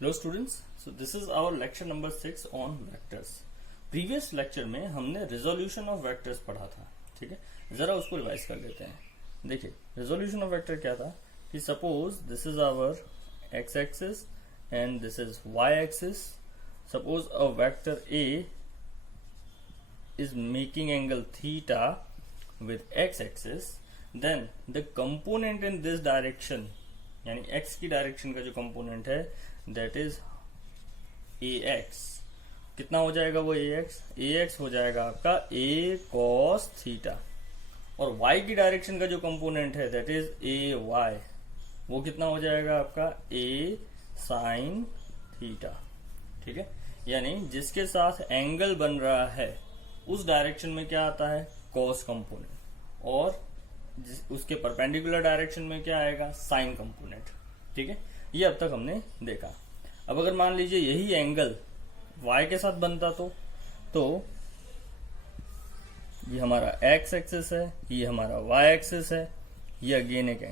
Hello students, so this is our lecture number 6 on vectors. Previous lecture में हमने resolution of vectors पढ़ा था। ठीक है, जरा उसको रिवाइज कर लेते हैं। देखिए, रिजोल्यूशन ऑफ वेक्टर क्या था कि suppose this is our X axis and this is Y axis. Suppose a vector A is making angle theta with x axis, then the component in this direction यानी x की direction का जो component है that is ax। कितना हो जाएगा वो ax हो जाएगा आपका a cos थीटा, और y की डायरेक्शन का जो कंपोनेंट है दैट इज ay, वो कितना हो जाएगा आपका a sin थीटा। ठीक है, यानी जिसके साथ एंगल बन रहा है उस डायरेक्शन में क्या आता है कॉस कंपोनेंट, और उसके परपेंडिकुलर डायरेक्शन में क्या आएगा साइन कंपोनेंट। ठीक है, ये अब तक हमने देखा। अब अगर मान लीजिए यही एंगल y के साथ बनता तो ये हमारा x एक्सिस है, ये हमारा y एक्सिस है, ये अगेन एक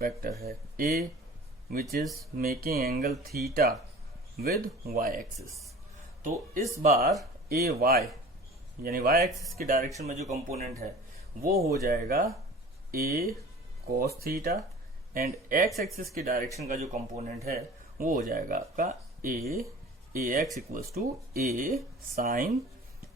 वेक्टर है a which is making angle theta with y axis. तो इस बार a y यानी y एक्सिस की डायरेक्शन में जो कंपोनेंट है वो हो जाएगा a cos theta, and x axis की डायरेक्शन का जो कंपोनेंट है वो हो जाएगा आपका ax equals to a sin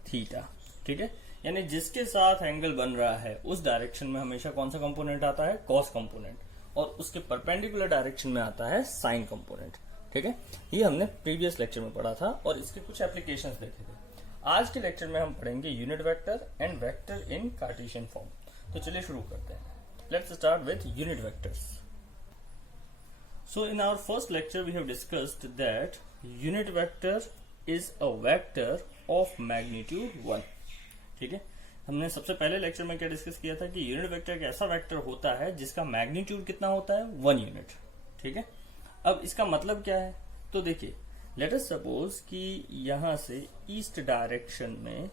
theta. ठीक है, यानी जिसके साथ एंगल बन रहा है उस डायरेक्शन में हमेशा कौन सा कंपोनेंट आता है cos कंपोनेंट, और उसके परपेंडिकुलर डायरेक्शन में आता है sin कंपोनेंट। ठीक है, ये हमने प्रीवियस लेक्चर में पढ़ा था और इसके कुछ एप्लीकेशंस देखे थे। आज के लेक्चर में हम पढ़ेंगे unit vector and vector in Cartesian form. तो चलिए शुरू करते हैं। Let's start with unit vectors. So in our first lecture we have discussed that unit vector is a vector of magnitude 1। ठीक है, हमने सबसे पहले लेक्चर में क्या डिस्कस किया था कि यूनिट वेक्टर एक ऐसा वेक्टर होता है जिसका मैग्नीट्यूड कितना होता है 1 यूनिट। ठीक है, अब इसका मतलब क्या है, तो देखिए लेट अस सपोज कि यहां से ईस्ट डायरेक्शन में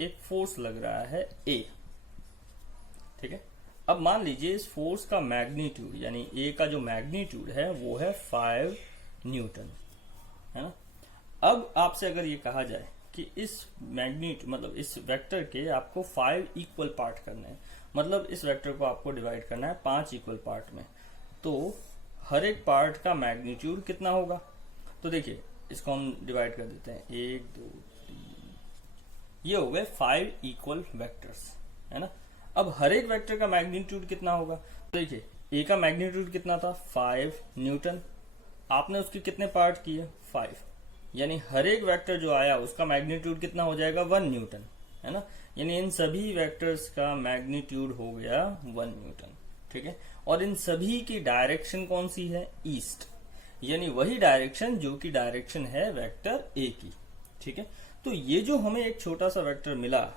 एक फोर्स लग रहा है A। ठीक है, अब मान लीजिए इस फोर्स का मैग्नीट्यूड यानी A का जो मैग्नीट्यूड है वो है 5 न्यूटन, है ना। अब आपसे अगर ये कहा जाए कि इस मैग्नीट्यूड मतलब इस वेक्टर के आपको 5 इक्वल पार्ट करने हैं, मतलब इस वेक्टर को आपको डिवाइड करना है 5 इक्वल पार्ट में, तो हर एक पार्ट का मैग्नीट्यूड कितना होगा। तो देखिए इसको हम डिवाइड कर देते हैं 1 2 3, ये हो गए 5 इक्वल वेक्टर्स, है ना। अब हर एक वेक्टर का मैग्नीट्यूड कितना होगा, तो देखिए ए का मैग्नीट्यूड कितना था 5 न्यूटन, आपने उसके कितने पार्ट किए 5, यानी हर एक वेक्टर जो आया उसका मैग्नीट्यूड कितना हो जाएगा 1 न्यूटन, है ना। यानी इन सभी वेक्टर्स का मैग्नीट्यूड हो गया 1 न्यूटन। ठीक है, और इन सभी की डायरेक्शन कौन सी है ईस्ट, यानी वही डायरेक्शन जो कि डायरेक्शन है वेक्टर ए की। ठीक है, तो ये जो हमें एक छोटा सा वेक्टर मिला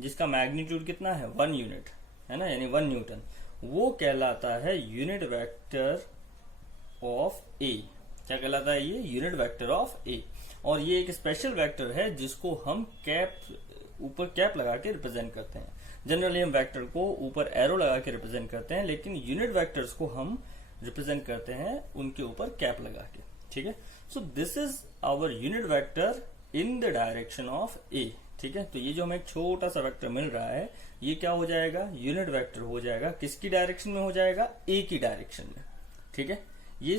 जिसका मैग्नीट्यूड कितना है 1 यूनिट, है ना, यानी 1 न्यूटन, वो कहलाता है यूनिट वेक्टर ऑफ ए। क्या कहलाता है ये यूनिट वेक्टर ऑफ ए, और ये एक स्पेशल वेक्टर है जिसको हम ऊपर कैप लगा के रिप्रेजेंट करते हैं। जनरली हम वेक्टर को ऊपर एरो लगा के रिप्रेजेंट करते हैं, लेकिन यूनिट वेक्टर्स को हम रिप्रेजेंट करते हैं उनके ऊपर कैप लगा के। ठीक है, so this is our unit vector in the direction of A. ठीक है, तो ये जो हमें एक छोटा सा वेक्टर मिल रहा है ये क्या हो जाएगा यूनिट वेक्टर हो जाएगा, किसकी डायरेक्शन में हो जाएगा ए की डायरेक्शन में। ठीक है, ये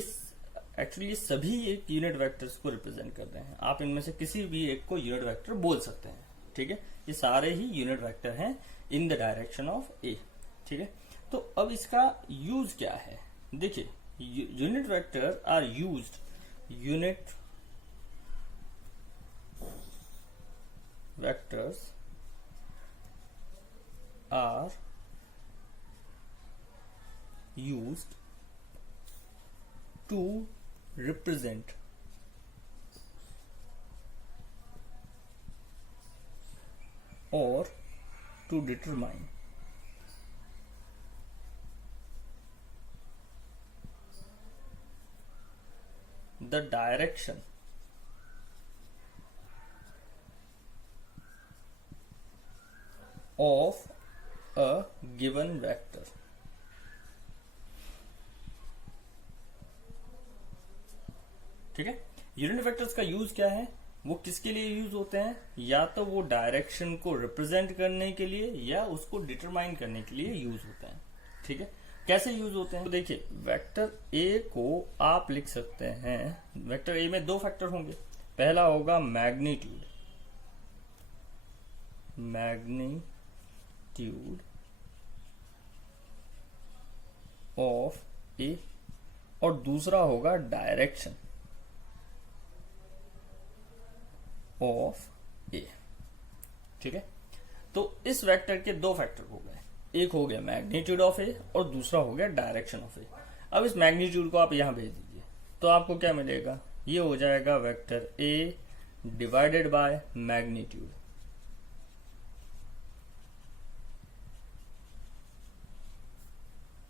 एक्चुअली सभी एक यूनिट वेक्टर्स को रिप्रेजेंट कर रहे हैं, आप इनमें से किसी भी एक को यूनिट वेक्टर बोल सकते हैं। ठीक है, ये सारे ही यूनिट वेक्टर हैं in the direction of A. ठीक है, तो अब इसका यूज क्या है, देखिए unit vector are used unit vectors are used to represent or to determine the direction of a given vector। ठीक है। यूनिट वेक्टर्स का यूज क्या है, वो किसके लिए यूज होते हैं, या तो वो डायरेक्शन को रिप्रेजेंट करने के लिए या उसको डिटरमाइन करने के लिए यूज होते हैं। ठीक है, कैसे यूज होते हैं, तो देखिए वेक्टर ए को आप लिख सकते हैं, वेक्टर ए में दो फैक्टर होंगे, पहला होगा मैग्नीट्यूड ऑफ ए और दूसरा होगा डायरेक्शन ऑफ ए। ठीक है, तो इस वेक्टर के दो फैक्टर हो गए, एक हो गया मैग्नीट्यूड ऑफ ए और दूसरा हो गया डायरेक्शन ऑफ ए। अब इस मैग्नीट्यूड को आप यहां भेज दीजिए तो आपको क्या मिलेगा, ये हो जाएगा vector A divided by magnitude.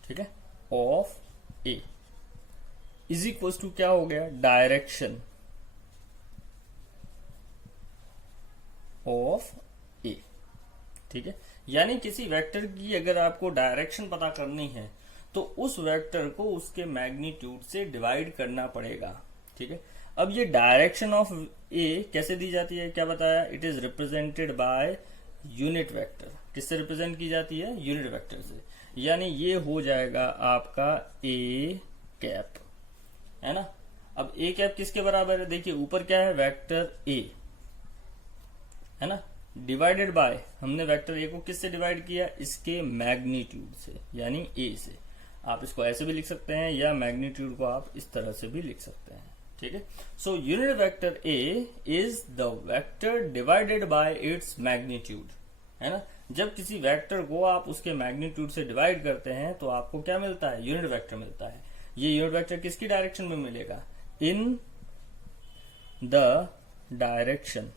ठीक है, of A is equal to क्या हो गया, डायरेक्शन ऑफ ए। ठीक है, यानी किसी वेक्टर की अगर आपको डायरेक्शन पता करनी है तो उस वेक्टर को उसके मैग्नीट्यूड से डिवाइड करना पड़ेगा। ठीक है, अब ये डायरेक्शन ऑफ ए कैसे दी जाती है, क्या बताया, it is represented by unit vector. किससे रिप्रेजेंट की जाती है, यूनिट वेक्टर से, यानी ये हो जाएगा आपका ए कैप, है ना। अब ए कैप किसके बराबर है, देखिए ऊपर क्या है, वेक्टर ए, है ना, डिवाइडेड बाय, हमने वेक्टर ए को किससे डिवाइड किया, इसके मैग्नीट्यूड से, यानी ए से। आप इसको ऐसे भी लिख सकते हैं या मैग्नीट्यूड को आप इस तरह से भी लिख सकते हैं। ठीक है, so unit vector A is the vector divided by its magnitude, है ना। जब किसी वेक्टर को आप उसके मैग्नीट्यूड से डिवाइड करते हैं तो आपको क्या मिलता है, यूनिट वेक्टर मिलता है। ये यूनिट वेक्टर किसकी डायरेक्शन में मिलेगा, इन द डायरेक्शन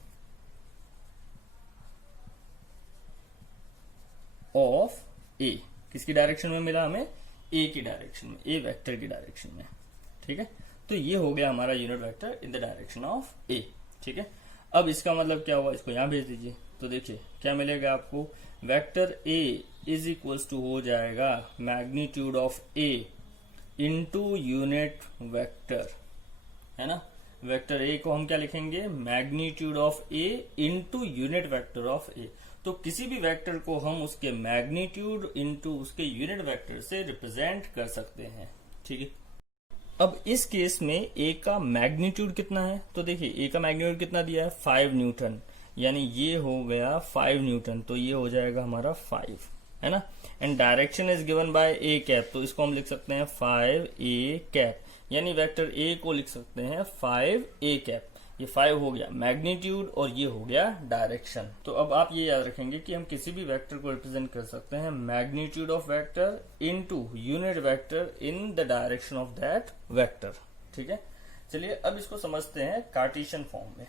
ऑफ ए। किसकी डायरेक्शन में मिला हमें, ए की डायरेक्शन में, ए वेक्टर की डायरेक्शन में। ठीक है, तो ये हो गया हमारा unit vector in the direction of A. ठीक है, अब इसका मतलब क्या हुआ, इसको यहां भेज दीजिए तो देखिए क्या मिलेगा आपको, vector A is equals to हो जाएगा magnitude of A into unit vector, है ना। वेक्टर ए को हम क्या लिखेंगे, magnitude of A into unit vector of A. तो किसी भी वेक्टर को हम उसके मैग्नीट्यूड इंटू उसके यूनिट वेक्टर से रिप्रेजेंट कर सकते हैं। ठीक है, अब इस केस में ए का मैग्नीट्यूड कितना है, तो देखिए ए का मैग्नीट्यूड कितना दिया है, 5 न्यूटन, यानी ये हो गया 5 न्यूटन, तो ये हो जाएगा हमारा 5, है ना। And direction is given by A cap, तो इसको हम लिख सकते हैं 5 ए कैप, यानी वेक्टर ए को लिख सकते हैं 5 ए कैप। ये 5 हो गया मैग्नीट्यूड और ये हो गया डायरेक्शन। तो अब आप ये याद रखेंगे कि हम किसी भी वेक्टर को रिप्रेजेंट कर सकते हैं magnitude of vector into unit vector in the direction of that vector. ठीक है, चलिए अब इसको समझते हैं कार्टेशियन फॉर्म में,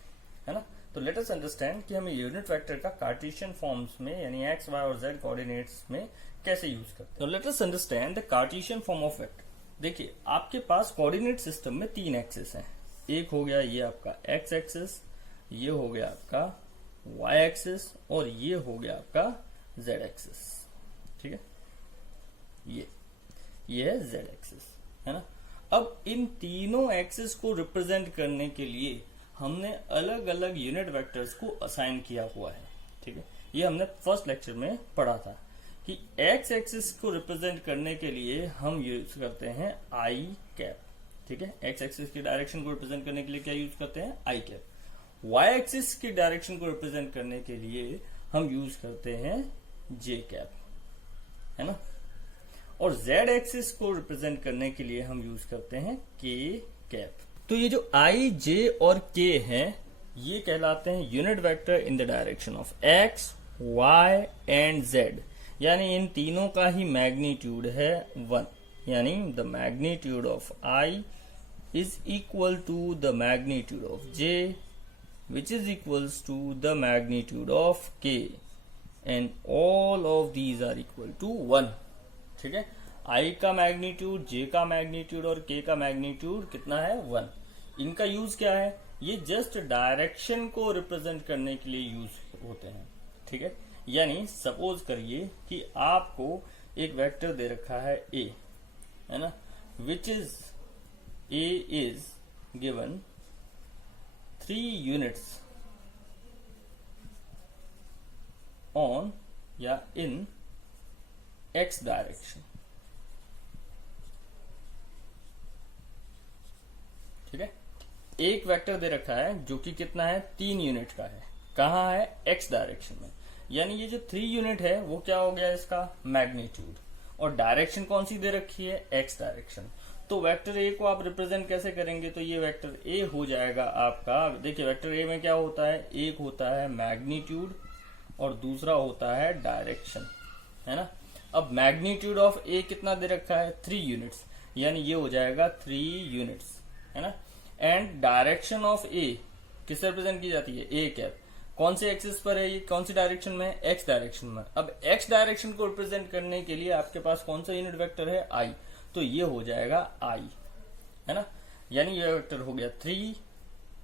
है ना। तो लेट अस अंडरस्टैंड कि हमें यूनिट वेक्टर का कार्टेशियन फॉर्म्स में, यानी एक्स वाई और जेड कोऑर्डिनेट्स में कैसे यूज करते हैं। तो let us understand the Cartesian form of vector. देखिए आपके पास कोऑर्डिनेट सिस्टम में 3 एक्सिस हैं, एक हो गया ये आपका एक्स एक्सिस, ये हो गया आपका वाई एक्सिस और ये हो गया आपका जेड एक्सिस। ठीक है, ये है जेड एक्सिस, है ना। अब इन तीनों एक्सिस को रिप्रेजेंट करने के लिए हमने अलग अलग यूनिट वेक्टर्स को असाइन किया हुआ है। ठीक है, ये हमने फर्स्ट लेक्चर में पढ़ा था कि एक्स एक्सिस को रिप्रेजेंट करने के लिए हम यूज करते हैं आई कैप। ठीक है, एक्स एक्सिस की डायरेक्शन को रिप्रेजेंट करने के लिए क्या यूज करते हैं, आई कैप। वाई एक्सिस की डायरेक्शन को रिप्रेजेंट करने के लिए हम यूज करते हैं जे कैप, है ना। और जेड एक्सिस को रिप्रेजेंट करने के लिए हम यूज करते हैं के कैप। तो ये जो आई, जे और के हैं ये कहलाते हैं unit vector in the direction of X, Y and Z, यानी इन तीनों का ही मैग्नीट्यूड है 1, यानी the magnitude of I is equal to the magnitude of j, which is equals to the magnitude of k, and all of these are equal to 1. ठीक है, i का मैग्नीट्यूड, j का मैग्नीट्यूड और k का magnitude कितना है, 1। इनका use क्या है, ये जस्ट डायरेक्शन को रिप्रेजेंट करने के लिए यूज होते हैं। ठीक है, यानी सपोज करिए कि आपको एक वेक्टर दे रखा है a, है ना, which is A is given 3 units on या इन x डायरेक्शन। ठीक है, एक वेक्टर दे रखा है जो कि कितना है, 3 यूनिट का है, कहाँ है, x डायरेक्शन में। यानी ये जो 3 यूनिट है वो क्या हो गया, इसका मैग्नीट्यूड, और डायरेक्शन कौन सी दे रखी है, x डायरेक्शन। तो वेक्टर ए को आप रिप्रेजेंट कैसे करेंगे, तो ये वेक्टर ए हो जाएगा आपका, देखिए वेक्टर ए में क्या होता है, एक होता है मैग्नीट्यूड और दूसरा होता है डायरेक्शन, है ना। अब मैग्नीट्यूड ऑफ ए कितना दे रखा है, 3 यूनिट्स, यानी ये हो जाएगा 3 यूनिट्स, है ना। एंड डायरेक्शन ऑफ ए किससे रिप्रेजेंट की जाती है, ए कैप, कौन से एक्सिस पर है ये, कौन सी डायरेक्शन में है, एक्स डायरेक्शन में। अब एक्स डायरेक्शन को रिप्रेजेंट करने के लिए आपके पास कौन सा यूनिट वेक्टर है, आई, तो ये हो जाएगा आई, है ना। यानी ये वेक्टर हो गया 3,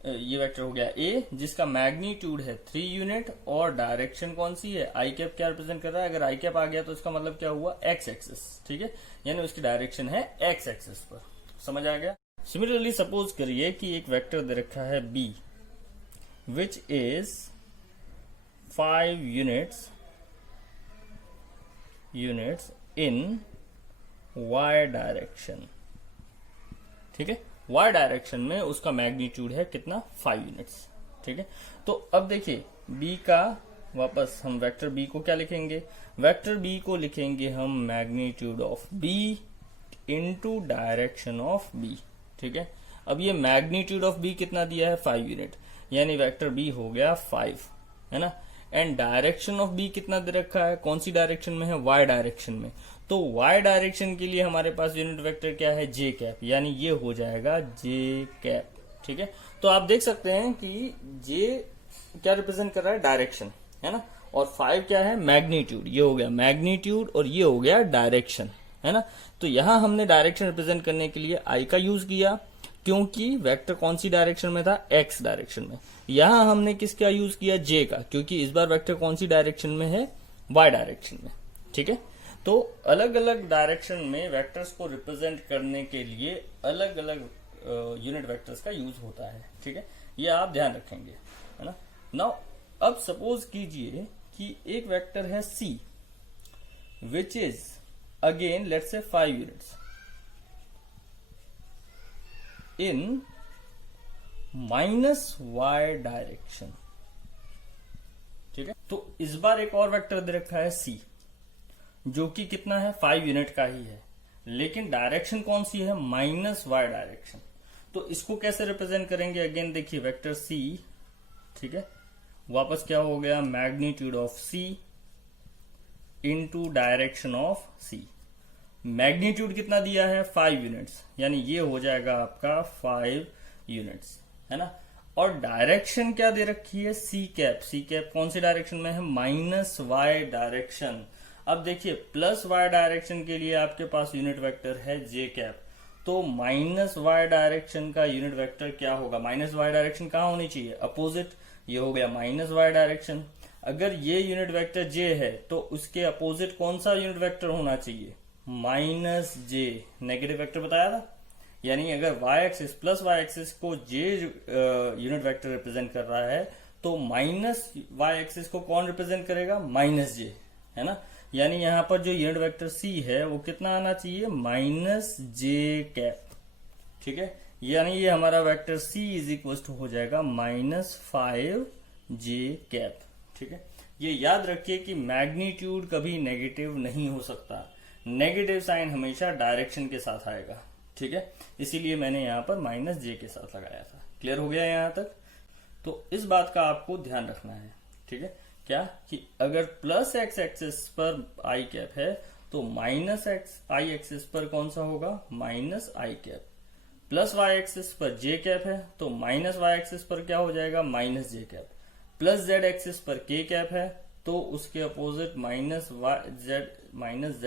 ये वेक्टर हो गया ए जिसका मैग्नीट्यूड है 3 यूनिट और डायरेक्शन कौन सी है, आई कैप क्या रिप्रेजेंट कर रहा है, अगर आई कैप आ गया तो इसका मतलब क्या हुआ, एक्स एक्सिस। ठीक है, यानी उसकी डायरेक्शन है एक्स एक्सिस पर, समझ आ गया। सिमिलरली सपोज करिए कि एक वेक्टर दे रखा है B which is 5 units in y direction. ठीक है, y डायरेक्शन में उसका मैग्नीट्यूड है कितना, 5 यूनिट्स। ठीक है, तो अब देखिए b का, वापस हम वेक्टर b को क्या लिखेंगे, वेक्टर b को लिखेंगे हम magnitude of b into direction of b। ठीक है, अब ये मैग्नीट्यूड ऑफ b कितना दिया है, 5 यूनिट, यानी वेक्टर b हो गया 5, है ना। एंड डायरेक्शन ऑफ b कितना दे रखा है, कौन सी डायरेक्शन में है, y डायरेक्शन में। तो y डायरेक्शन के लिए हमारे पास यूनिट वेक्टर क्या है, j कैप, यानी ये हो जाएगा j कैप। ठीक है, तो आप देख सकते हैं कि j क्या रिप्रेजेंट कर रहा है, डायरेक्शन, है ना, और 5 क्या है, मैग्नीट्यूड, ये हो गया मैग्नीट्यूड और ये हो गया डायरेक्शन, है ना। तो यहां हमने डायरेक्शन रिप्रेजेंट करने के लिए i का यूज किया, क्योंकि वेक्टर कौन सी डायरेक्शन में था, x डायरेक्शन में। यहां हमने किसका यूज किया, j का, क्योंकि इस बार वेक्टर कौन सी डायरेक्शन में है, y डायरेक्शन में। ठीक है, तो अलग अलग डायरेक्शन में वेक्टर्स को रिप्रेजेंट करने के लिए अलग अलग यूनिट वेक्टर्स का यूज होता है। ठीक है, ये आप ध्यान रखेंगे, है ना। नाउ अब सपोज कीजिए कि एक वेक्टर है c which is again let's say 5 units in -y direction. ठीक है, तो इस बार एक और वेक्टर दे रखा है c जो कि कितना है, 5 यूनिट का ही है, लेकिन डायरेक्शन कौन सी है, -y डायरेक्शन। तो इसको कैसे रिप्रेजेंट करेंगे, अगेन देखिए वेक्टर c, ठीक है, वापस क्या हो गया, magnitude of c into direction of c। Magnitude कितना दिया है, 5 यूनिट्स, यानी ये हो जाएगा आपका 5 यूनिट्स, है ना। और डायरेक्शन क्या दे रखी है, सी कैप कौन सी डायरेक्शन में है, -y डायरेक्शन। अब देखिए +y डायरेक्शन के लिए आपके पास यूनिट वेक्टर है j कैप, तो -y डायरेक्शन का यूनिट वेक्टर क्या होगा, -y डायरेक्शन कहाँ होनी चाहिए, अपोजिट, ये हो गया -y डायरेक्शन। अगर ये यूनिट वेक्टर j है तो उसके अपोजिट कौन सा यूनिट वेक्टर होना चाहिए, -j, नेगेटिव वेक्टर बताया था। यानी अगर y axis plus y axis को j यूनिट वेक्टर रिप्रेजेंट कर रहा है तो -y एक्सिस को कौन रिप्रेजेंट करेगा, -j, है ना। यानी यहां पर जो यूनिट वेक्टर c है वो कितना आना चाहिए, -j कैप। ठीक है, यानी ये हमारा vector c is equal to हो जाएगा -5j कैप। ठीक है, ये याद रखिए कि मैग्नीट्यूड कभी नेगेटिव नहीं हो सकता, नेगेटिव साइन हमेशा डायरेक्शन के साथ आएगा। ठीक है, इसीलिए मैंने यहाँ पर -j के साथ लगाया था। क्लियर हो गया यहाँ तक, तो इस बात का आपको ध्यान रखना है। ठीक है, क्या कि अगर +x एक्सिस पर i कैप है तो -i एक्सिस पर कौन सा होगा, -i कैप। +y एक्सिस पर j कैप है तो -y एक्सिस पर क्या हो जाएगा, -j कैप। +z एक्सिस पर k कैप है तो उसके अपोजिट -z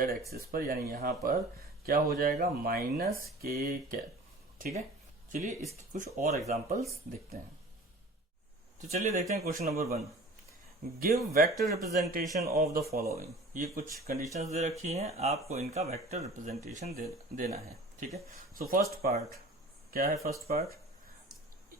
एक्सिस पर, यानी यहां पर क्या हो जाएगा, -k कैप। ठीक है, चलिए इसके कुछ और एग्जांपल्स देखते हैं। तो चलिए देखते हैं question number 1, give vector representation of the following. ये कुछ कंडीशंस दे रखी हैं, आपको इनका वेक्टर रिप्रेजेंटेशन देना है। ठीक है, सो फर्स्ट पार्ट क्या है, first part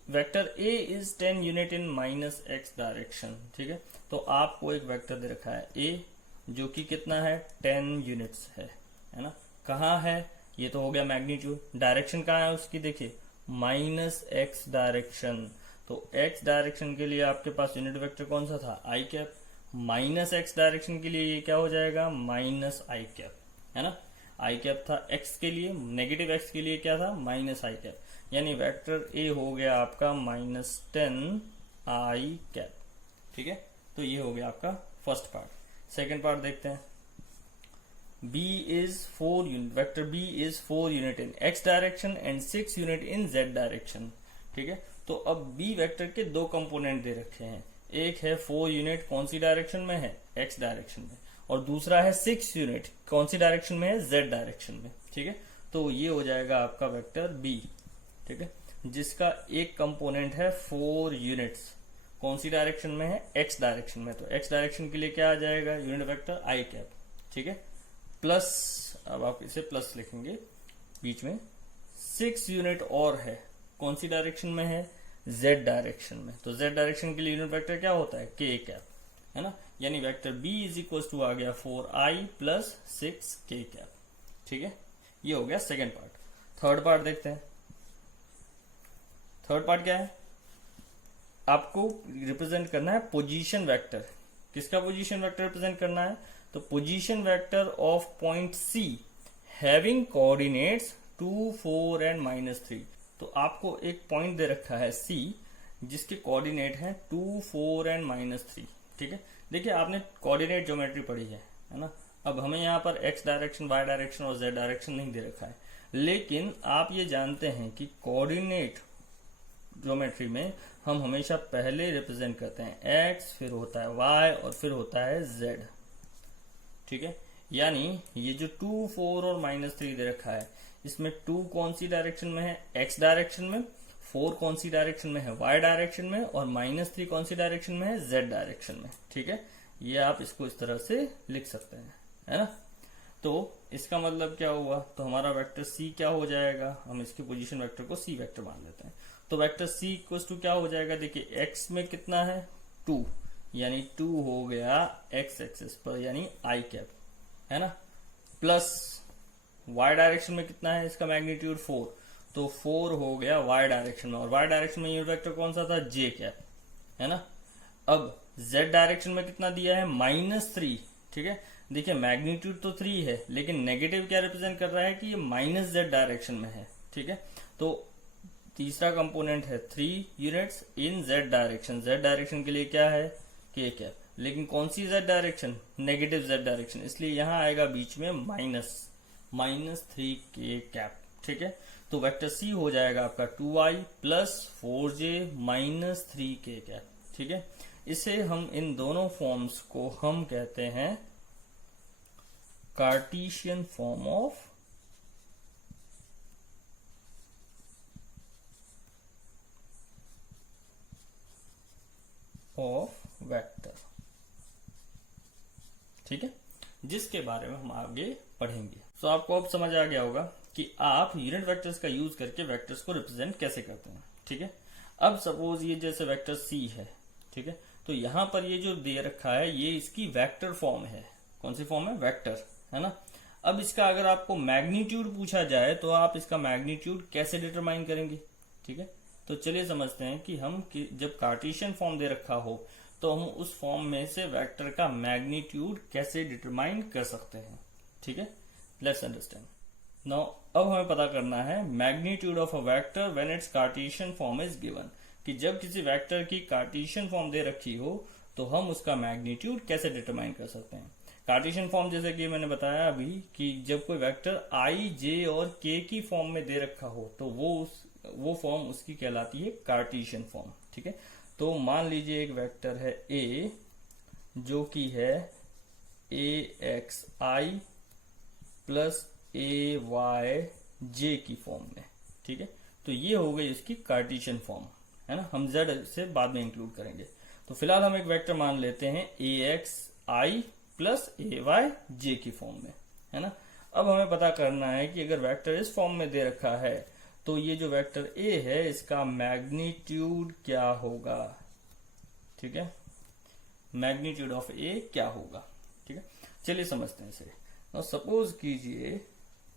vector A is 10 unit in minus x direction, ठीक है। तो आपको एक वेक्टर दे रखा है ए, जो कि कितना है 10 यूनिट्स है ना। कहाँ है, ये तो हो गया मैग्नीट्यूड। डायरेक्शन कहाँ है उसकी, देखिए माइनस एक्स डायरेक्शन। तो एक्स डायरेक्शन के लिए आपके पास यूनिट वेक्टर कौन सा था, आई कैप। माइनस एक्स डायरेक्शन के लिए ये क्या हो जाएगा, माइनस आई कैप, है ना। आई कैप था एक्स के लिए, नेगेटिव एक्स के लिए क्या था, माइनस आई कैप। यानी वेक्टर ए हो गया आपका -10 आई कैप, ठीक है। तो ये हो गया आपका फर्स्ट पार्ट। सेकेंड पार्ट देखते हैं। B is 4 unit, vector B is 4 unit in x direction and 6 unit in z direction, ठीक है। तो अब B वेक्टर के दो कंपोनेंट दे रखे हैं, एक है 4 यूनिट कौन सी डायरेक्शन में है, x डायरेक्शन में, और दूसरा है 6 यूनिट कौन सी डायरेक्शन में है, z डायरेक्शन में, ठीक है। तो ये हो जाएगा आपका वेक्टर B, ठीक है, जिसका एक कंपोनेंट है 4 यूनिट्स कौन सी डायरेक्शन में है, x डायरेक्शन में। तो x डायरेक्शन के लिए क्या आ जाएगा, यूनिट वेक्टर आई कैप, ठीक है, प्लस, अब आप इसे प्लस लिखेंगे बीच में। 6 यूनिट और है कौन सी डायरेक्शन में है, z डायरेक्शन में। तो z डायरेक्शन के लिए यूनिट वेक्टर क्या होता है, k कैप, है ना। यानी vector b is equal to आ गया 4i प्लस 6k कैप, ठीक है। ये हो गया सेकेंड पार्ट। थर्ड पार्ट देखते हैं। थर्ड पार्ट क्या है, आपको रिप्रेजेंट करना है पोजीशन वेक्टर। किसका पोजीशन वेक्टर रिप्रेजेंट करना है, तो position vector of point C having coordinates 2, 4 and -3। तो आपको एक पॉइंट दे रखा है C जिसके कोऑर्डिनेट है 2, 4 एंड -3, ठीक है। देखिए आपने कोऑर्डिनेट ज्योमेट्री पढ़ी है ना। अब हमें यहाँ पर x डायरेक्शन, y डायरेक्शन और z डायरेक्शन नहीं दे रखा है, लेकिन आप ये जानते हैं कि कोऑर्डिनेट ज्योमेट्री में हम हमेशा पहले रिप्रेजेंट करते हैं x, फिर होता है y और फिर होता है z, ठीक है। यानी ये जो 2, 4 और -3 दे रखा है, इसमें 2 कौन सी डायरेक्शन में है, x डायरेक्शन में, 4 कौन सी डायरेक्शन में है, y डायरेक्शन में, और -3 कौन सी डायरेक्शन में है, z डायरेक्शन में, ठीक है। ये आप इसको इस तरह से लिख सकते हैं, है ना। तो इसका मतलब क्या हुआ, तो हमारा वेक्टर C क्या हो जाएगा, हम इसके पोजीशन वेक्टर को C वेक्टर मान लेते हैं। तो वेक्टर C इक्वल टू क्या हो जाएगा, देखिए x में कितना है 2, यानी 2 हो गया x एक्सिस पर, यानी आई कैप, है ना, प्लस y डायरेक्शन में कितना है इसका मैग्नीट्यूड 4, तो 4 हो गया y डायरेक्शन में, और y डायरेक्शन में यूनिट वेक्टर कौन सा था, j कैप, है ना। अब z डायरेक्शन में कितना दिया है, -3, ठीक है। देखिए मैग्नीट्यूड तो 3 है, लेकिन नेगेटिव क्या रिप्रेजेंट कर रहा है कि ये -z डायरेक्शन में है, ठीक है। तो तीसरा कंपोनेंट है 3 units in z direction. z direction के लिए क्या है, k कैप, लेकिन कौन सी z direction, negative z direction, इसलिए यहां आएगा बीच में -3k कैप, ठीक है। तो वेक्टर C हो जाएगा आपका 2i plus 4j -3k cap, ठीक है। इसे हम इन दोनों फॉर्म्स को हम कहते हैं कार्टेशियन फॉर्म ऑफ वेक्टर, ठीक है, जिसके बारे में हम आगे पढ़ेंगे। तो आपको अब समझ आ गया होगा कि आप यूनिट वेक्टर्स का यूज करके वेक्टर्स को रिप्रेजेंट कैसे करते हैं, ठीक है। अब सपोज ये जैसे वेक्टर C है, ठीक है, तो यहां पर ये जो दे रखा है ये इसकी वेक्टर फॉर्म है। कौन सी फॉर्म है, वेक्टर, है ना। अब इसका अगर आपको मैग्नीट्यूड पूछा जाए तो आप इसका मैग्नीट्यूड कैसे डिटरमाइन करेंगे, ठीक है। तो चलिए समझते हैं कि हम जब कार्टेशियन फॉर्म दे रखा हो तो हम उस फॉर्म में से वेक्टर का मैग्नीट्यूड कैसे डिटरमाइन कर सकते हैं, ठीक है। Let's understand now. अब हमें पता करना है magnitude of a vector when it's Cartesian form is given, कि जब किसी वेक्टर की कार्टेशियन फॉर्म दे रखी हो तो हम उसका मैग्नीट्यूड कैसे डिटरमाइन कर सकते हैं। कार्टेशियन फॉर्म जैसे कि मैंने बताया अभी कि जब कोई वेक्टर i, j और k की फॉर्म में दे रखा हो तो वो फॉर्म उसकी कहलाती है कार्टेशियन फॉर्म, ठीक है। तो मान लीजिए एक वेक्टर है a जो कि है axi प्लस ayj की फॉर्म में, ठीक है। तो ये हो गई उसकी कार्टेशियन फॉर्म, है ना। हम z से बाद में इंक्लूड करेंगे। तो फिलहाल हम एक वेक्टर मान लेते हैं axi प्लस ayj की फॉर्म में, है ना। अब हमें पता करना है कि अगर वेक्टर इस फॉर्म में दे रखा है तो ये जो वेक्टर ए है इसका मैग्नीट्यूड क्या होगा, ठीक है, मैग्नीट्यूड ऑफ ए क्या होगा, ठीक है। चलिए समझते हैं इसे। तो सपोज कीजिए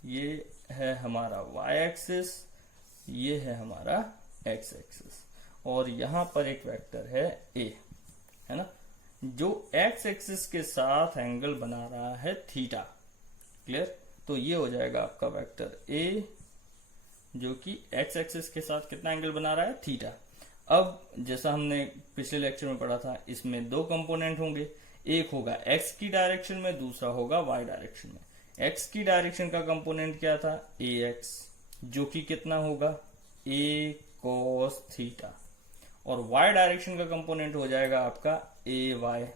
ये है हमारा y एक्सिस, ये है हमारा x एक्सिस, और यहां पर एक वेक्टर है a, है ना, जो x एक्सिस के साथ एंगल बना रहा है थीटा। क्लियर? तो ये हो जाएगा आपका वेक्टर a, जो कि x एक्सिस के साथ कितना एंगल बना रहा है, थीटा। अब जैसा हमने पिछले लेक्चर में पढ़ा था, इसमें दो कंपोनेंट होंगे, एक होगा x की डायरेक्शन में, दूसरा होगा y डायरेक्शन में। x की डायरेक्शन का कंपोनेंट क्या था, ax, जो कि कितना होगा, a cos थीटा, और y डायरेक्शन का कंपोनेंट हो जाएगा आपका ay,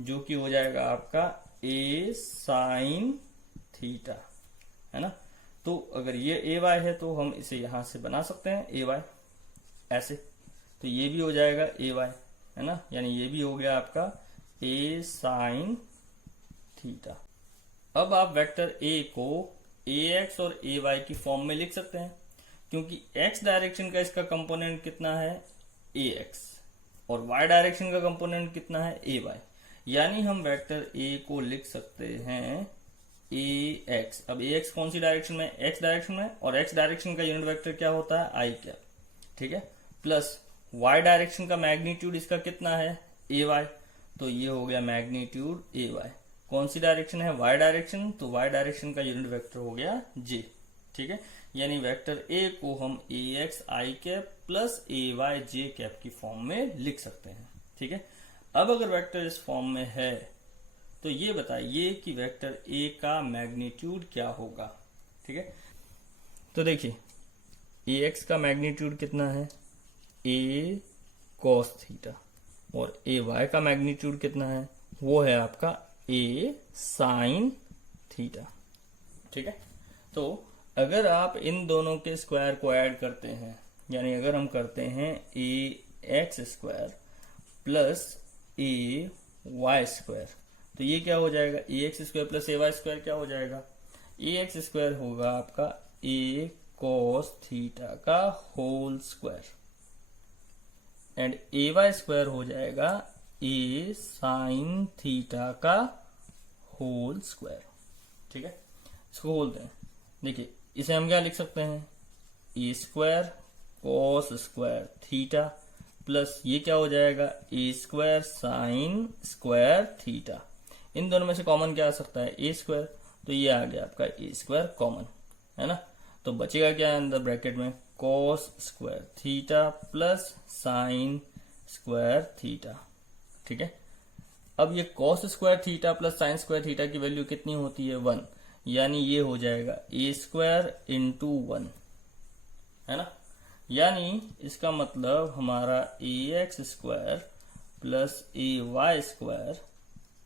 जो कि हो जाएगा आपका a sin थीटा, है ना। तो अगर ये ay है तो हम इसे यहां से बना सकते हैं ay ऐसे, तो ये भी हो जाएगा ay, है ना, यानी ये भी हो गया आपका a sin थीटा। अब आप वेक्टर a को ax और ay की फॉर्म में लिख सकते हैं, क्योंकि x डायरेक्शन का इसका कंपोनेंट कितना है, ax, और y डायरेक्शन का कंपोनेंट कितना है, ay, यानी हम वेक्टर a को लिख सकते हैं ax। अब ax कौन सी डायरेक्शन में, x डायरेक्शन में, और x डायरेक्शन का यूनिट वेक्टर क्या होता है, आई कैप, ठीक है, प्लस y डायरेक्शन का मैग्नीट्यूड इसका कितना है, ay, तो ये हो गया मैग्नीट्यूड ay। कौन सी डायरेक्शन है, y डायरेक्शन, तो y डायरेक्शन का यूनिट वेक्टर हो गया j, ठीक है। यानी वेक्टर a को हम ax i cap plus ay j cap की फॉर्म में लिख सकते हैं, ठीक है। अब अगर वेक्टर इस फॉर्म में है तो ये बताइए कि वेक्टर a का मैग्नीट्यूड क्या होगा, ठीक है। तो देखिए ax का मैग्नीट्यूड कितना है, a cos थीटा, और ay का मैग्नीट्यूड कितना है, वो है आपका a sin थीटा, ठीक है। तो अगर आप इन दोनों के स्क्वायर को ऐड करते हैं, यानी अगर हम करते हैं ax square plus ay square, तो ये क्या हो जाएगा, ax square plus ay square क्या हो जाएगा, ax स्क्वायर होगा आपका a cos थीटा का whole square, and ay square हो जाएगा a sin थीटा का होल स्क्वायर, ठीक है। इसको खोलते हैं, देखिए इसे हम क्या लिख सकते हैं, A square cos square theta plus ये क्या हो जाएगा, A square sine square theta. इन दोनों में से कॉमन क्या आ सकता है, ए स्क्वायर, तो ये आ गया आपका ए स्क्वायर कॉमन, है ना। तो बचेगा क्या अंदर ब्रैकेट में, cos square theta plus sign square theta, ठीक है। अब ये cos square theta plus sign square theta की वैल्यू कितनी होती है, 1, यानी ये हो जाएगा ए स्क्वायर इंटू 1, है ना। यानी इसका मतलब हमारा A X square plus A Y square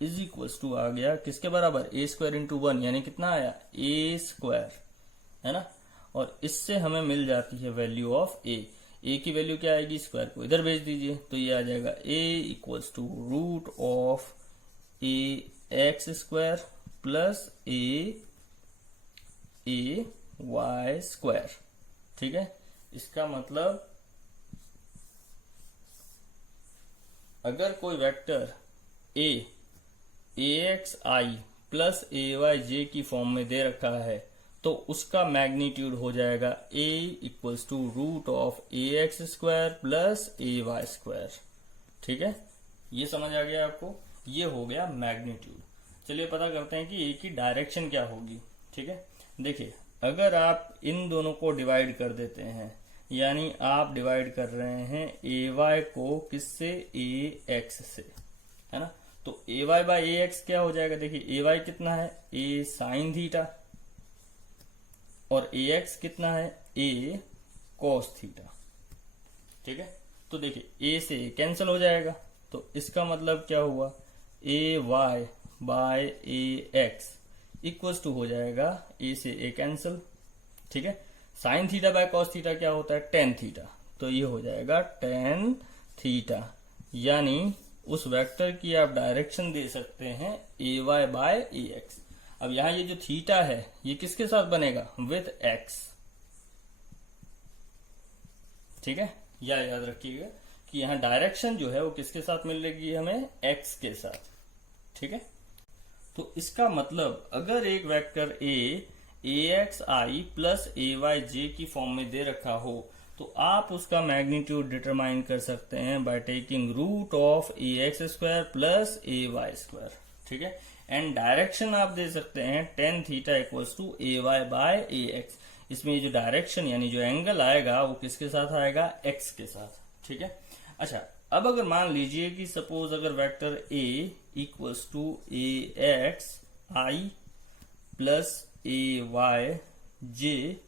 is equals to आ गया किसके बराबर, ए स्क्वायर इंटू 1, यानी कितना आया, ए स्क्वायर, है ना। और इससे हमें मिल जाती है वैल्यू ऑफ ए की वैल्यू क्या आएगी, स्क्वायर को इधर भेज दीजिए, तो ये आ जाएगा A equals to root of A X square plus A Y square, ठीक है। इसका मतलब अगर कोई vector A X I plus A Y J की फॉर्म में दे रखा है तो उसका मैग्नीट्यूड हो जाएगा a equals to root of A X square plus A Y square, ठीक है। ये समझ आ गया आपको, ये हो गया मैग्नीट्यूड। चलिए पता करते हैं कि a की डायरेक्शन क्या होगी, ठीक है। देखिए अगर आप इन दोनों को डिवाइड कर देते हैं, यानी आप डिवाइड कर रहे हैं ए वाई को किससे, ए एक्स से, है ना। तो ए वाई बाई ए एक्स क्या हो जाएगा, देखिए ए वाई कितना है, ए साइन थीटा, और ए एक्स कितना है, ए कॉस थीटा, ठीक है। तो देखिए ए से ए कैंसिल हो जाएगा, तो इसका मतलब क्या हुआ, A Y by A X equals to हो जाएगा ए से ए कैंसिल, ठीक है। Sine theta by cos theta क्या होता है, टेन थीटा, तो ये हो जाएगा टेन थीटा, यानी उस वेक्टर की आप डायरेक्शन दे सकते हैं ए वाई बाय ए एक्स। अब यहाँ ये जो थीटा है ये किसके साथ बनेगा, विथ एक्स, ठीक है, या याद रखिएगा कि यहाँ डायरेक्शन जो है वो किसके साथ मिलेगी हमें, एक्स के साथ। ठीक है, तो इसका मतलब अगर एक vector A X I plus A Y J की फॉर्म में दे रखा हो तो आप उसका मैग्नीट्यूड डिटरमाइन कर सकते हैं by taking root of A X square plus A Y square. ठीक है, एंड डायरेक्शन आप दे सकते हैं tan theta equals to A Y by A X. इसमें जो डायरेक्शन यानी जो एंगल आएगा वो किसके साथ आएगा, एक्स के साथ। ठीक है, अच्छा अब अगर मान लीजिए कि सपोज अगर vector A equals to A X I plus A Y J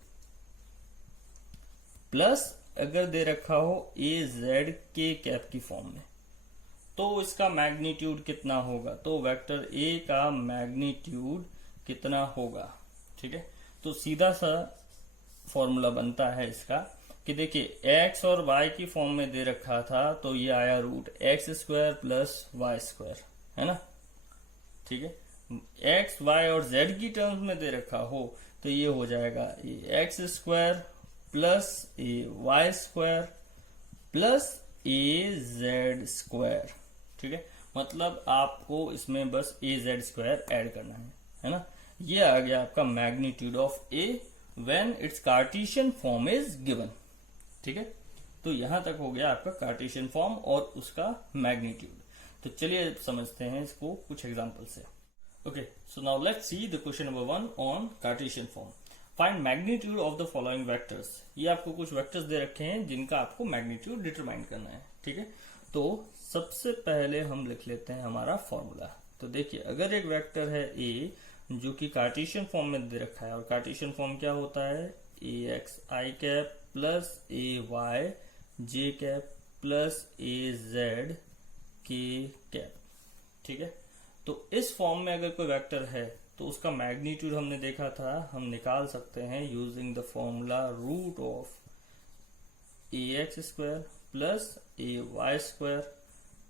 plus अगर दे रखा हो ए जेड के कैप की फॉर्म में, तो इसका मैग्नीट्यूड कितना होगा, तो वेक्टर ए का मैग्नीट्यूड कितना होगा। ठीक है, तो सीधा सा फॉर्मूला बनता है इसका कि देखिए x और y की फॉर्म में दे रखा था तो ये आया root X square plus Y square, है ना। ठीक है, x y और z की टर्म्स में दे रखा हो तो ये हो जाएगा A X square plus A Y square plus A Z square. ठीक है, मतलब आपको इसमें बस ए जेड स्क्वायर ऐड करना है ना। ये आ गया आपका magnitude of A when it's Cartesian form is given. ठीक है, तो यहां तक हो गया आपका कार्टेशियन फॉर्म और उसका मैग्नीट्यूड। तो चलिए समझते हैं इसको कुछ एग्जांपल से। Okay, so now let's see the question number 1 on Cartesian form. Find magnitude of the following vectors. ये आपको कुछ वेक्टर्स दे रखे हैं जिनका आपको मैग्नीट्यूड डिटरमाइन करना है। ठीक है, तो सबसे पहले हम लिख लेते हैं हमारा फॉर्मूला। तो देखिए अगर एक वेक्टर है ए जो कि कार्टेशियन फॉर्म में दे रखा है, और कार्टेशियन फॉर्म क्या होता है, ए X I cap plus A Y J cap plus A Z के कैप। ठीक है, तो इस फॉर्म में अगर कोई वेक्टर है तो उसका मैग्नीट्यूड हमने देखा था, हम निकाल सकते हैं using the formula root of A X square plus A Y square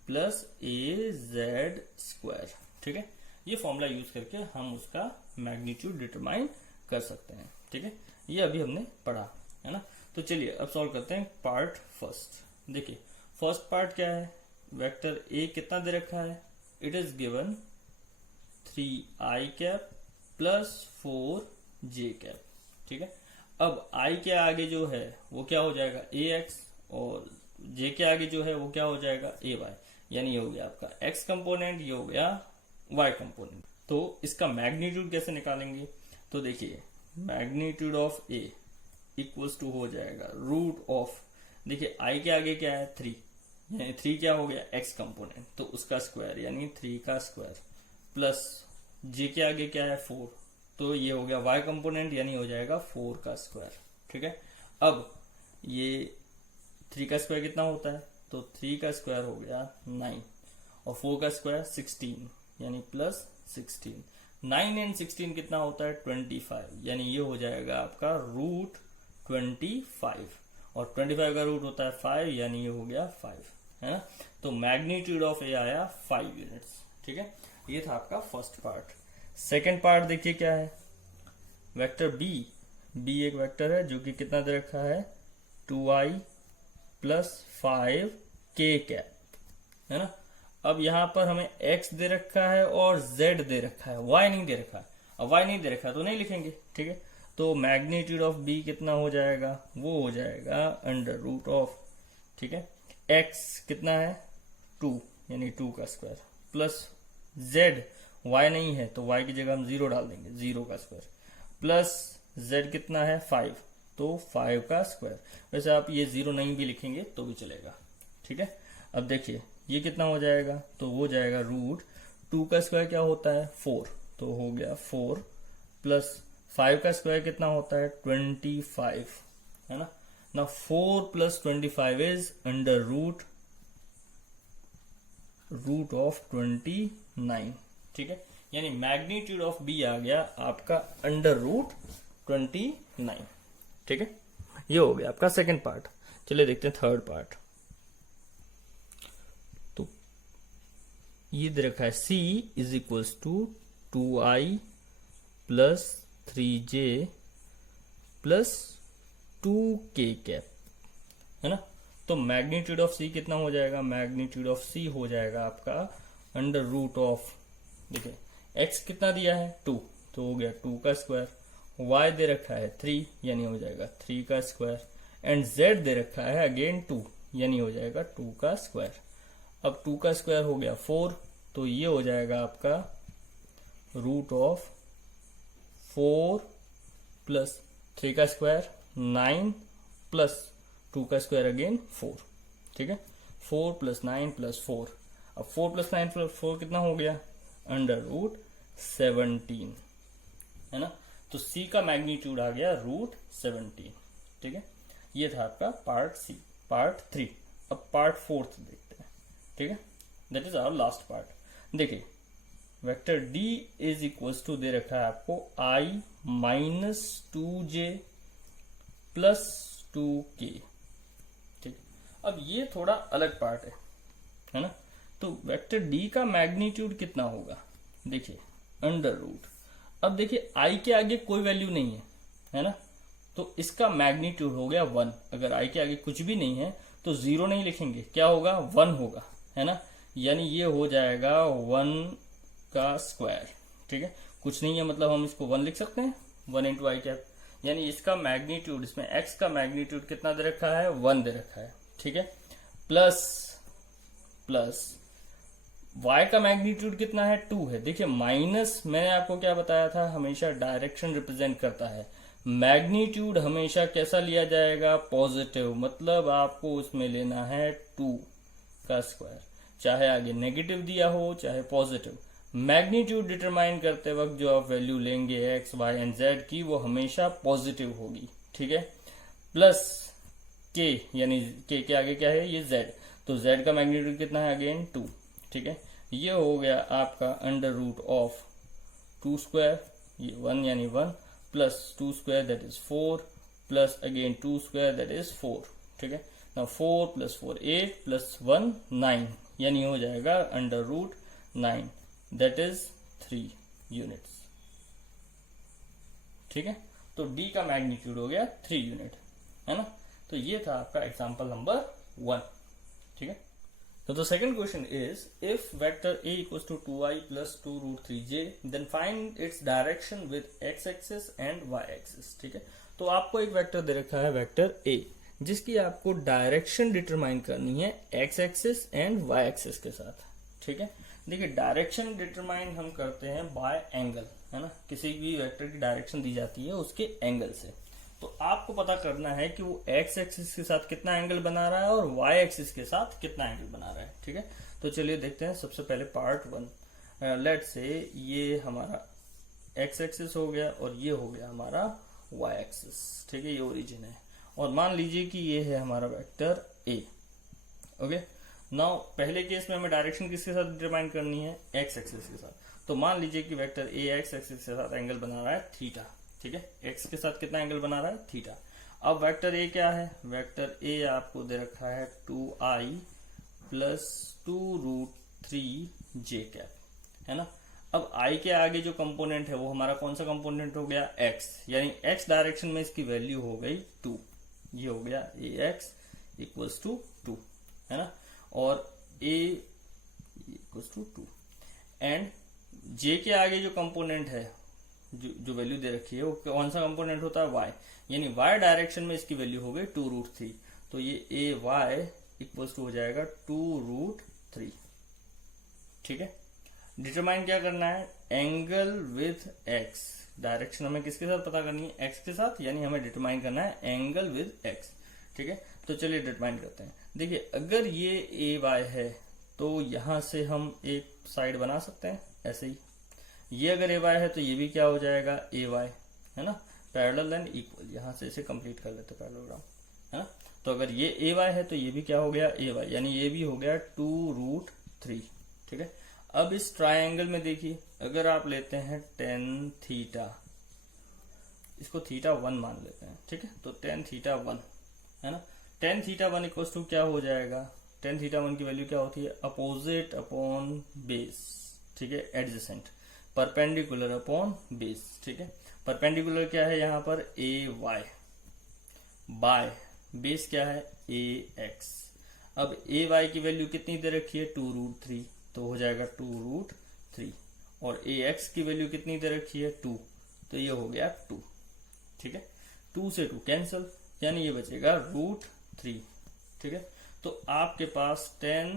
plus A Z square. ठीक है, ये फॉर्मूला यूज करके हम उसका मैग्नीट्यूड डिटरमाइन कर सकते हैं। ठीक है, ये अभी हमने पढ़ा है ना। तो चलिए अब सॉल्व करते हैं पार्ट फर्स्ट। देखिए फर्स्ट पार्ट क्या है, वेक्टर ए कितना दे रखा है, it is given 3i cap plus 4j cap. ठीक है, अब i के आगे जो है वो क्या हो जाएगा ax और j के आगे जो है वो क्या हो जाएगा ay, यानी ये हो गया आपका x कंपोनेंट, ये हो गया y कंपोनेंट। तो इसका मैग्नीट्यूड कैसे निकालेंगे, तो देखिए magnitude of a equals to हो जाएगा रूट ऑफ, देखिए i के आगे क्या है 3, यानी 3 क्या हो गया x कंपोनेंट तो उसका स्क्वायर यानी 3 का स्क्वायर प्लस j के आगे क्या है 4 तो ये हो गया y कंपोनेंट यानी हो जाएगा 4 का स्क्वायर। ठीक है, अब ये 3 का स्क्वायर कितना होता है, तो 3 का स्क्वायर हो गया 9 और 4 का स्क्वायर 16 यानी प्लस 16। 9 एंड 16 कितना होता है 25, यानी ये हो जाएगा आपका रूट 25 और 25 का रूट होता है 5 यानी ये हो गया 5, है ना। तो मैग्नीट्यूड ऑफ ए आया 5 यूनिट्स। ठीक है, ये था आपका फर्स्ट पार्ट। सेकेंड पार्ट देखिए क्या है, वेक्टर बी एक वेक्टर है जो कि कितना दे रखा है 2i प्लस 5k कैप, है ना। अब यहां पर हमें x दे रखा है और z दे रखा है, y नहीं दे रखा है। अब y नहीं दे रखा है तो नहीं लिखेंगे। ठीक है, तो मैग्नीट्यूड ऑफ b कितना हो जाएगा, वो हो जाएगा अंडर रूट ऑफ, ठीक है, x कितना है 2 यानी 2 का स्क्वायर प्लस z, y नहीं है तो y की जगह हम 0 डाल देंगे, 0 का स्क्वायर प्लस z कितना है 5 तो 5 का स्क्वायर। वैसे आप ये 0 नहीं भी लिखेंगे तो भी चलेगा। ठीक है, अब देखिए ये कितना हो जाएगा, तो वो जाएगा रूट 2 का स्क्वायर क्या होता है 4 तो हो गया 4 प्लस 5 का स्क्वायर कितना होता है 25, है ना। ना 4 plus 25 is under root of 29। ठीक है, यानी मैग्नीट्यूड ऑफ बी आ गया आपका अंडर रूट 29। ठीक है, ये हो गया आपका सेकंड पार्ट। चलिए देखते हैं थर्ड पार्ट। तो ये दे रखा है c is equals to 2i plus 3j plus 2k cap, है ना। तो मैग्नीट्यूड ऑफ सी कितना हो जाएगा, मैग्नीट्यूड ऑफ सी हो जाएगा आपका अंडर रूट ऑफ, देखिए एक्स कितना दिया है 2, तो हो गया 2 का स्क्वायर, वाई दे रखा है 3 यानी हो जाएगा 3 का स्क्वायर, एंड जेड दे रखा है अगेन 2 यानी हो जाएगा 2 का स्क्वायर। अब 2 का स्क्वायर हो गया 4, तो ये हो जाएगा आपका रूट ऑफ 4 प्लस 3 का स्क्वायर 9 प्लस 2 का स्क्वायर अगेन 4, ठीक है। 4 प्लस 9 प्लस 4, अब 4 प्लस 9 प्लस 4 कितना हो गया, अंडर रूट 17, है ना। तो सी का मैग्नीट्यूड आ गया रूट 17, ठीक है। ये था आपका पार्ट सी, पार्ट 3। अब पार्ट 4 देखते हैं, ठीक है। That is our last part. देखिए vector D is equals to दे रखा है आपको आई माइनस 2j प्लस 2k, ठीक। अब ये थोड़ा अलग पार्ट है ना। तो वेक्टर डी का मैग्नीट्यूड कितना होगा, देखिए अंडर रूट, अब देखिए आई के आगे कोई वैल्यू नहीं है ना, तो इसका मैग्नीट्यूड हो गया 1। अगर आई के आगे कुछ भी नहीं है तो 0 नहीं लिखेंगे, क्या होगा 1 होगा, है ना। यानी ये हो जाएगा 1 का स्क्वायर, ठीक है। कुछ नहीं है मतलब हम इसको 1 लिख सकते हैं, 1 इंटू आई कैप, यानी इसका मैग्नीट्यूड, इसमें एक्स का मैग्नीट्यूड कितना दे रखा है 1 दे रखा है, ठीक है। प्लस y का मैग्नीट्यूड कितना है 2 है। देखिए माइनस, मैंने आपको क्या बताया था, हमेशा डायरेक्शन रिप्रेजेंट करता है। मैग्नीट्यूड हमेशा कैसा लिया जाएगा, पॉजिटिव, मतलब आपको उसमें लेना है 2 का स्क्वायर, चाहे आगे नेगेटिव दिया हो चाहे पॉजिटिव। मैग्नीट्यूड डिटरमाइन करते वक्त जो आप वैल्यू लेंगे एक्स वाई एंड जेड की, वो हमेशा पॉजिटिव होगी, ठीक है। प्लस के, यानी के आगे क्या है, ये जेड, तो जेड का मैग्नीट्यूड कितना है अगेन 2, ठीक है। ये हो गया आपका अंडर रूट ऑफ 2 स्क्वायर, ये 1 यानी 1 plus 2 square that is 4 plus again 2 square that is 4, ठीक है ना। 4 प्लस 4 8 प्लस 1 9 यानी हो जाएगा under root 9 that is 3 units, ठीक है। तो डी का मैग्नीट्यूड हो गया 3 यूनिट, है ना। तो ये था आपका एग्जांपल नंबर 1, ठीक है। So the second question is, if vector a equals to 2i plus 2 root 3j, then find its direction with x-axis and y-axis, ठीक है। तो आपको एक वेक्टर दे रखा है वेक्टर a, जिसकी आपको डायरेक्शन डिटरमाइन करनी है x-axis एंड y-axis के साथ, ठीक है। देखिए डायरेक्शन डिटरमाइन हम करते हैं बाय एंगल, है ना। किसी भी वेक्टर की डायरेक्शन दी जाती है उसके एंगल से। तो आपको पता करना है कि वो एक्स एक्सिस के साथ कितना एंगल बना रहा है और वाई एक्सिस के साथ कितना एंगल बना रहा है, ठीक है। तो चलिए देखते हैं। सबसे पहले पार्ट 1, लेट से ये हमारा एक्स एक्सिस हो गया और ये हो गया हमारा वाई एक्सिस, ठीक है। ये ओरिजिन है और मान लीजिए कि ये है हमारा वेक्टर ए, ओके। नाउ पहले केस में हमें डायरेक्शन किसके साथ डिटरमाइन करनी है, एक्स एक्सिस के साथ। तो मान लीजिए कि वेक्टर ए एक्स एक्सिस के साथ एंगल बना रहा है थीटा, ठीक है। एक्स के साथ कितना एंगल बना रहा है थीटा। अब वेक्टर ए क्या है, वेक्टर ए आपको दे रखा है 2i plus 2 root 3j cap, है ना। अब i के आगे जो कंपोनेंट है वो हमारा कौन सा कंपोनेंट हो गया, x, यानी x डायरेक्शन में इसकी वैल्यू हो गई 2, ये हो गया ax इक्वल्स टू 2, है ना। और a equals to 2 and j के आगे जो कंपोनेंट है, जो वैल्यू दे रखी है वो कौन सा कंपोनेंट होता है, y, यानी y डायरेक्शन में इसकी वैल्यू हो गई 2 रूट 3, तो ये ए वाई इक्वल्स टू हो जाएगा 2 रूट 3, ठीक है। डिटरमाइन क्या करना है, एंगल विथ x, डायरेक्शन हमें किसके साथ पता करनी है, x के साथ, यानी हमें डिटरमाइन करना है एंगल विथ x, ठीक है। तो चलिए डिटरमाइन करते हैं। देखिए अगर ये ए वाई है तो यहां से हम एक साइड बना सकते हैं ऐसे ही, ये अगर ए वाई है तो ये भी क्या हो जाएगा ए वाई, है ना। पैरेलल एंड इक्वल, यहां से इसे कंप्लीट कर लेते पैरेललोग्राम, है ना। तो अगर ये ए वाई है तो ये भी क्या हो गया ए वाई, यानी ये भी हो गया 2 रूट 3, ठीक है। अब इस ट्राइंगल में देखिए अगर आप लेते हैं टेन थीटा, इसको थीटा 1 मान लेते हैं, ठीक है। तो टेन थीटा 1, है ना। टेन थीटा 1 इक्वल्स टू क्या हो जाएगा, टेन थीटा 1 की वैल्यू क्या होती है, अपोजिट अपॉन बेस, ठीक है, एडजेसेंट, परपेंडिकुलर अपॉन बेस, ठीक है। परपेंडिकुलर क्या है यहाँ पर, ए वाई बाय बेस क्या है ए एक्स। अब ए वाई की वैल्यू कितनी दे रखी है 2√3, तो हो जाएगा 2√3। और ए एक्स की वैल्यू कितनी दे रखी है 2, तो ये हो गया 2। ठीक है, 2 से 2 कैंसिल, यानी ये बचेगा √3। ठीक है, तो आपके पास tan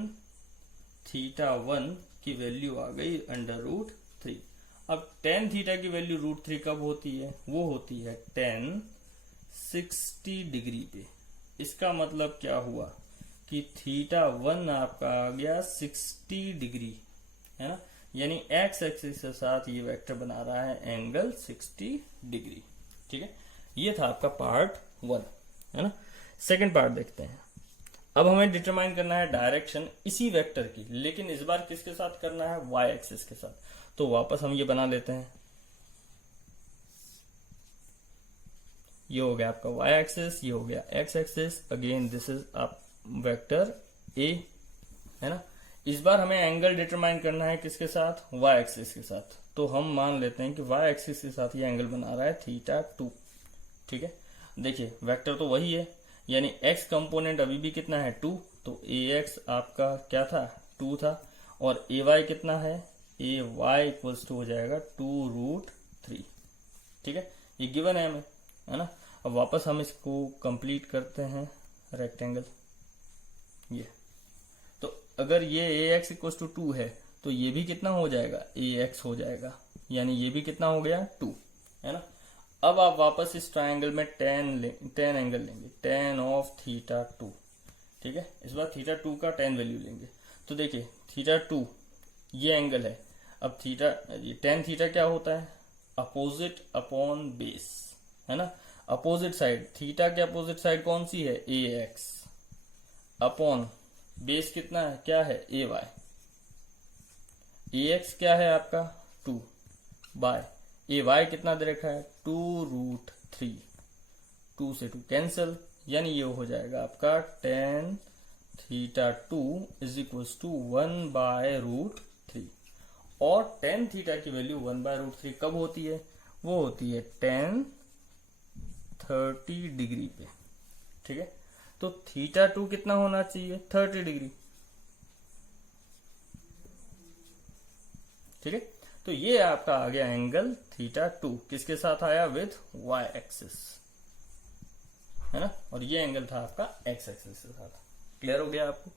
θ1 की वैल्यू आ गई √3। अब tan थीटा की वैल्यू √3 कब होती है, वो होती है tan 60 डिग्री पे। इसका मतलब क्या हुआ कि θ1 आपका आ गया 60 डिग्री, है ना, यानी एक्स एक्सिस के साथ ये वेक्टर बना रहा है एंगल 60 डिग्री। ठीक है, ये था आपका पार्ट 1, है ना। सेकंड पार्ट देखते हैं। अब हमें डिटरमाइन करना है डायरेक्शन इसी वेक्टर की, लेकिन इस बार किसके साथ करना है, वाई एक्सिस के साथ। तो वापस हम ये बना लेते हैं, ये हो गया आपका वाई एक्सिस, ये हो गया x axis, again this is आप वेक्टर ए, है ना। इस बार हमें एंगल डिटरमाइन करना है किसके साथ, वाई एक्सिस के साथ। तो हम मान लेते हैं कि वाई एक्सिस के साथ ये एंगल बना रहा है θ2। ठीक है, देखिए वेक्टर तो वही है, यानी x कंपोनेंट अभी भी कितना है 2, तो ax आपका क्या था 2 था, और ay कितना है, ay इक्वल्स टू हो जाएगा 2√3। ठीक है, ये गिवन है हमें, है ना। अब वापस हम इसको कंप्लीट करते हैं रेक्टेंगल, ये तो अगर ये ax इक्वल्स टू 2 है तो ये भी कितना हो जाएगा, ax हो जाएगा, यानी ये भी कितना हो गया 2, है ना। अब आप वापस इस ट्रायंगल में tan एंगल लेंगे, tan ऑफ θ2। ठीक है, इस बार θ2 का tan वैल्यू लेंगे। तो देखिए θ2 ये एंगल है, अब tan थीटा क्या होता है, अपोजिट अपॉन बेस, है ना। अपोजिट साइड, थीटा के अपोजिट साइड कौन सी है, ax, अपॉन बेस कितना है, क्या है ay। ax क्या है आपका 2, बाय ay कितना दे रखा है 2√3, 2 से 2 कैंसिल, यानी ये हो जाएगा आपका tan θ2 इज इक्वल्स टू 1/√3। और tan थीटा की वैल्यू 1/√3 कब होती है, वो होती है tan 30 डिग्री पे। ठीक है, तो θ2 कितना होना चाहिए 30 डिग्री। ठीक है, तो ये आपका आ गया एंगल θ2, किसके साथ आया, विथ y एक्सिस, है ना। और ये एंगल था आपका x एक्सिस के साथ। क्लियर हो गया आपको,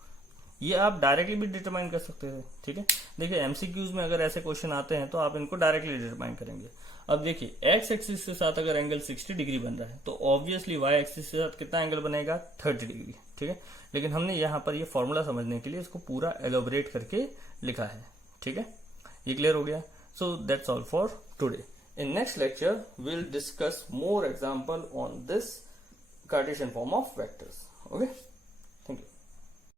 ये आप डायरेक्टली भी डिटरमाइन कर सकते थे। ठीक है, देखिए एमसीक्यूज में अगर ऐसे क्वेश्चन आते हैं तो आप इनको डायरेक्टली डिटरमाइन करेंगे। अब देखिए x एक्सिस के साथ अगर एंगल 60 डिग्री बन रहा है तो ऑब्वियसली y एक्सिस के साथ कितना एंगल बनेगा 30 डिग्री। ठीक है, लेकिन हमने यहाँ पर ये फॉर्मूला समझने के लिए इसको पूरा एलोबरेट करके लिखा है। ठीक है, ये क्लियर हो गया। So that's all for today. In next lecture, we'll discuss more example on this Cartesian form of vectors. Okay.